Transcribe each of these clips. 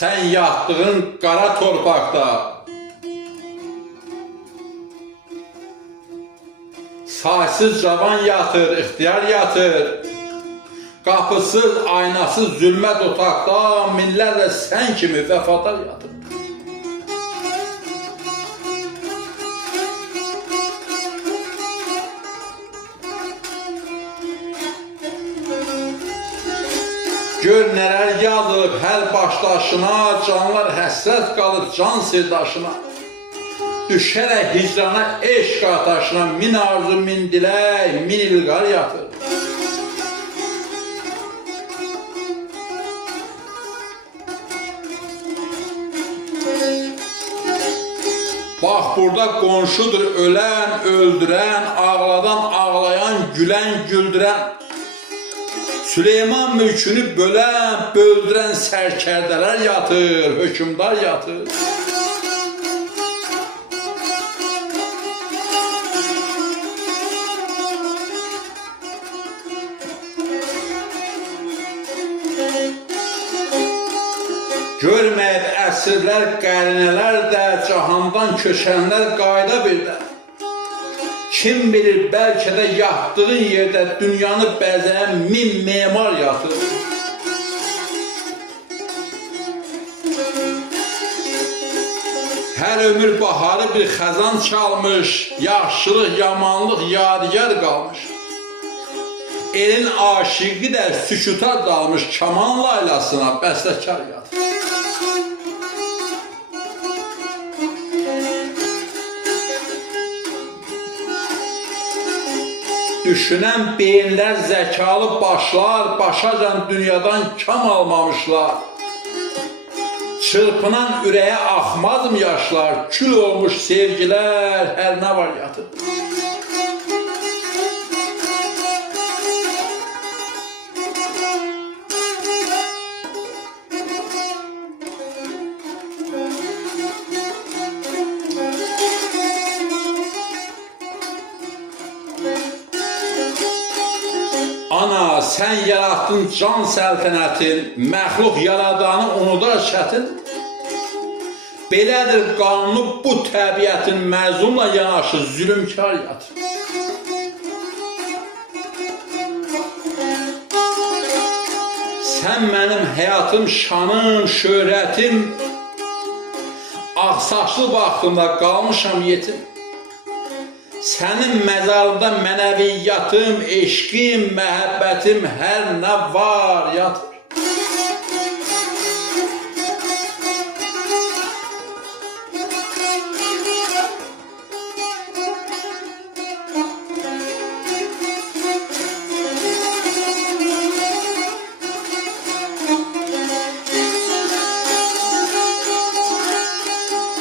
Sen yattığın qara torpaqda, saysız cavan yatır, ixtiyar yatır. Qapısız, aynasız zülmət otaqda minlərlə sən kimi vəfadar yatır. Gör nələr yazılıb hər başdaşına, canlar həsrət qalıb can sirdaşına. Düşərək hicrana, eşq ataşına, min arzu, min dilək, min ilqar yatır. Bax, burada qonşudur ölən, öldürən, ağladan, ağlayan, gülən, güldürən. Süleyman mülkünü bölən, böldürən sərkərdələr yatır, hökümdar yatır. Görməyib əsrlər, qərinələr də, cahandan köçənlər qayda bir də. Kim bilir, bəlkə də yatdığın yerdə dünyanı bəzəyən min memar yatır. Hər ömür baharı bir xəzan çalmış, yaxşılıq, yamanlıq yadigar qalmış. Elin aşiqi də sükuta dalmış, kaman laylasına bəstəkar yatır. Düşünən beyinlər, zəkalı başlar, başacan dünyadan kam almamışlar. Çırpınan ürəyə axmaz mı yaşlar, kül olmuş sevgilər, hər nə var yatır. Ana, sen yarattın can səltənətin, məxluq yaradanı unudar çətin. Belədir qanunu bu təbiətin, məzlumla yanaşı zülümkar yatır. Sən mənim həyatım, şanım, şöhrətim, ağsaçlı vaxtımda qalmışam yetim. Sənin məzarında mənəviyyatım, eşqim, məhəbbətim, hər nə var yatır.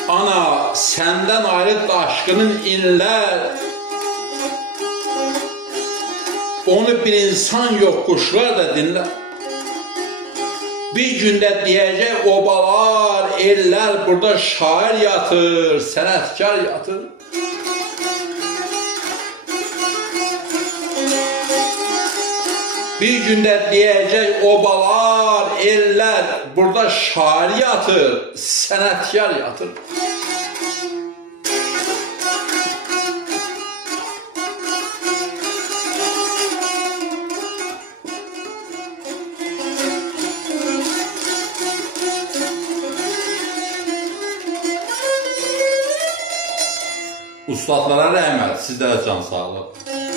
Ana, səndən ayrı daşqının inlər, onu bir insan yox, quşlar da dinlər. Bir gündə deyəcək obalar, ellər, burada şair yatır, sənətkar yatır. Bir gündə deyəcək obalar, ellər, burada şair yatır, sənətkar yatır. Ustadlara rəhmət, sizlərə can sağlıq.